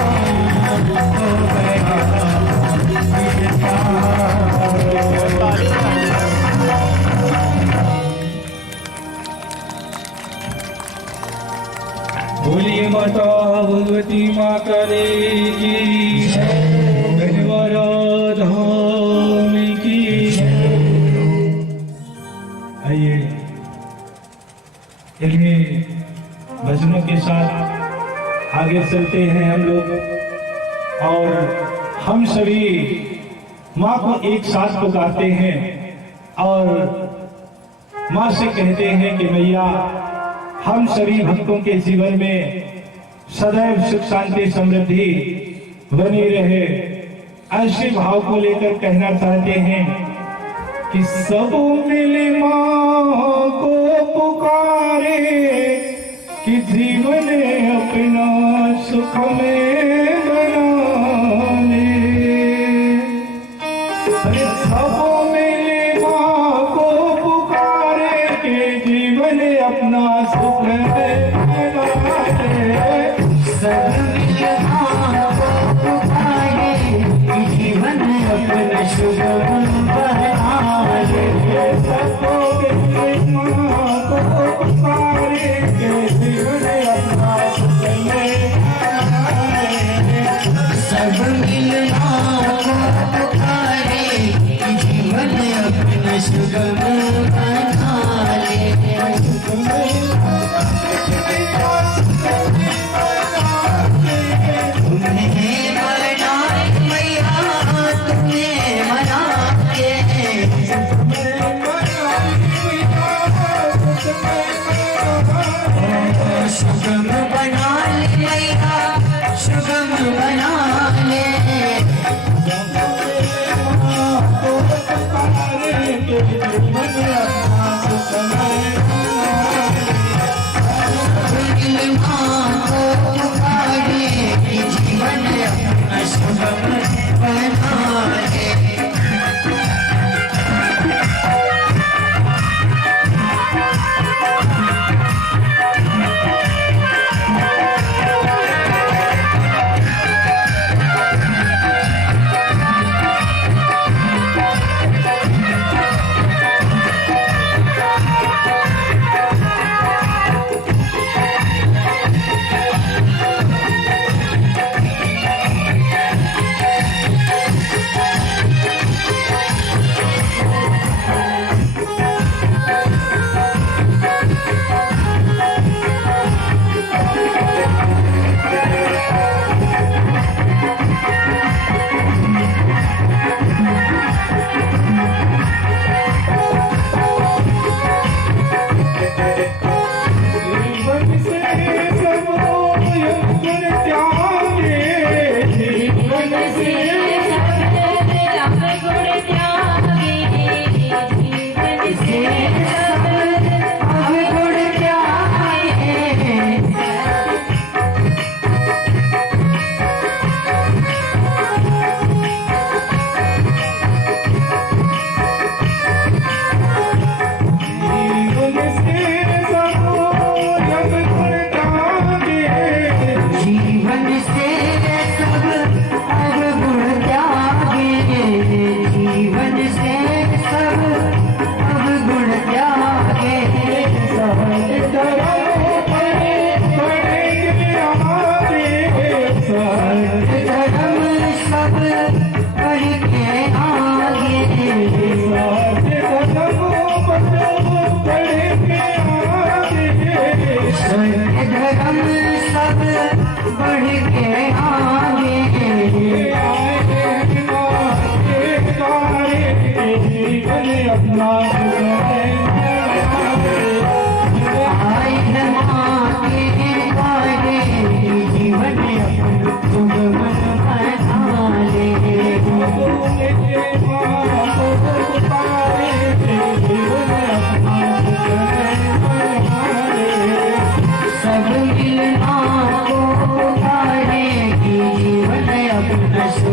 हो गया दिल बहारों। बोलिए माता भगवती माँ काली की गणवारा धाम की। आइए इन्हीं भजनों के साथ आगे चलते हैं हम लोग, और हम सभी माँ को एक साथ पुकारते हैं और माँ से कहते हैं कि मैया हम सभी भक्तों के जीवन में सदैव सुख शांति समृद्धि बनी रहे। ऐसे भाव को लेकर कहना चाहते हैं कि सब मिले माँ को पुकारे, कि जीवन अपना सुख में बना ले। अरे सब मिले माँ को पुकारे, कि जीवन अपना सुख में बना ले। सब मिल माँ को पुकारे, जीवन अपना शुभ बना ले। सबको मिले माँ को पुकारे, कि जीवन अपना सुख में बना ले। सब मिल माँ को पुकारे, जीवन अपना सुगम बना ले। तुम्हें बना मैया, तुम्हें बना के सुगम बना ले मैया, सुगम बना ले।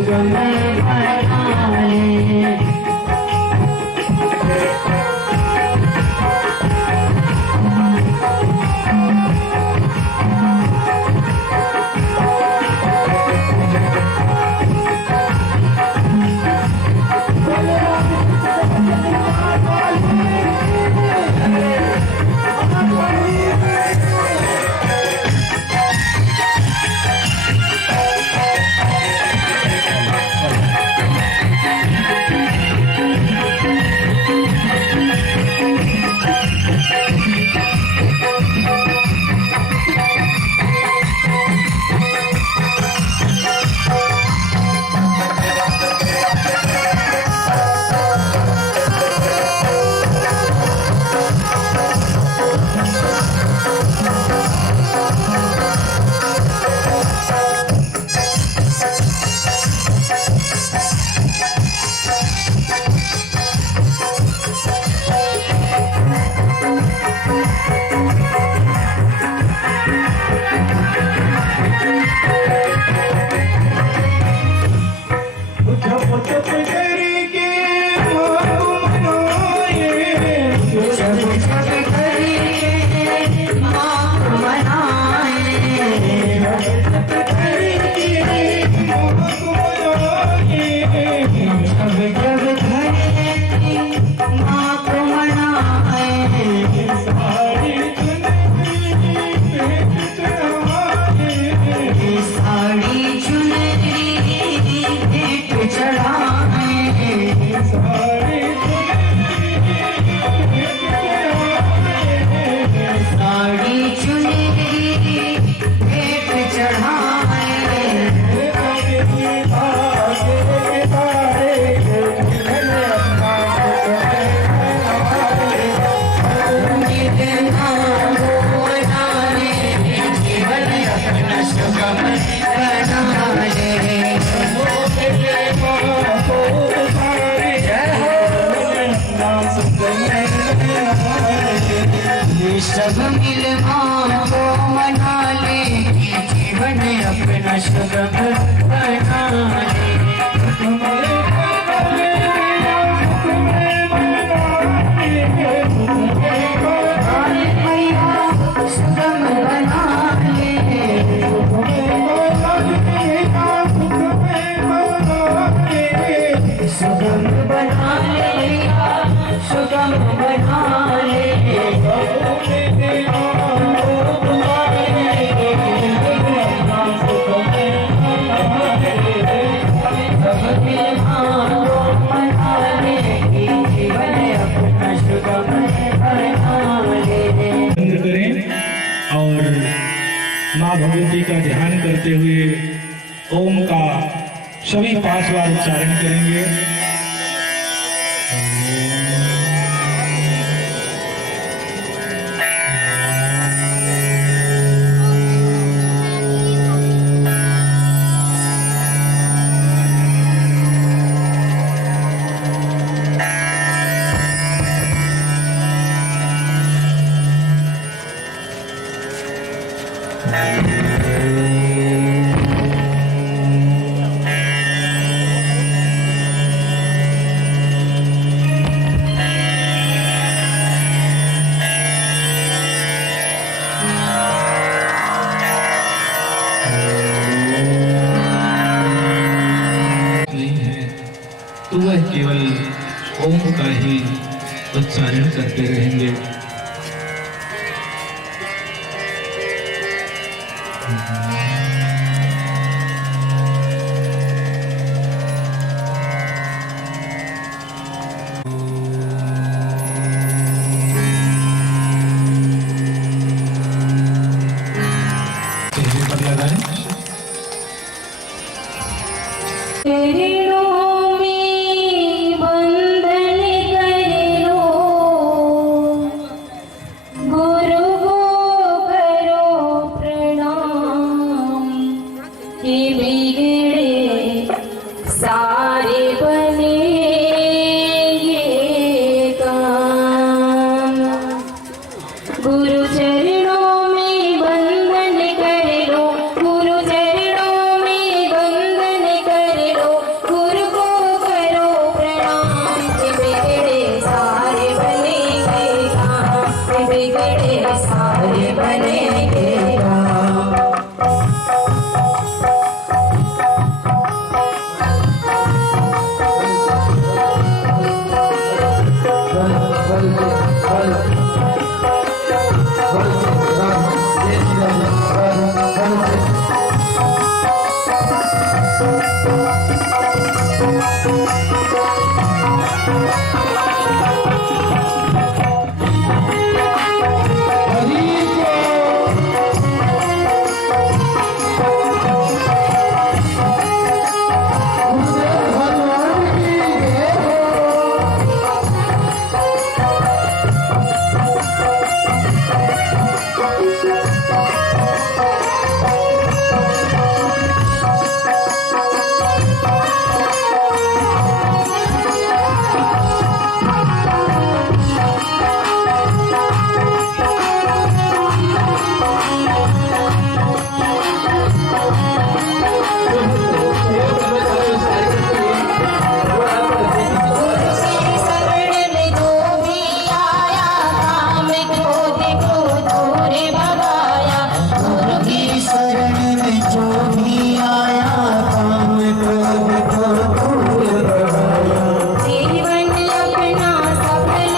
सुगम बना ले। सब मिल माँ को मना ले, जीवन अपना सुगम बना ले। सुगम बना ले, सुगम बना ले, सुगम बना ले। और माँ भगवती का ध्यान करते हुए ओम का सभी 5 बार उच्चारण करेंगे। तो वह केवल ओम का ही उच्चारण करते रहेंगे। चेहरे पर लगाएं।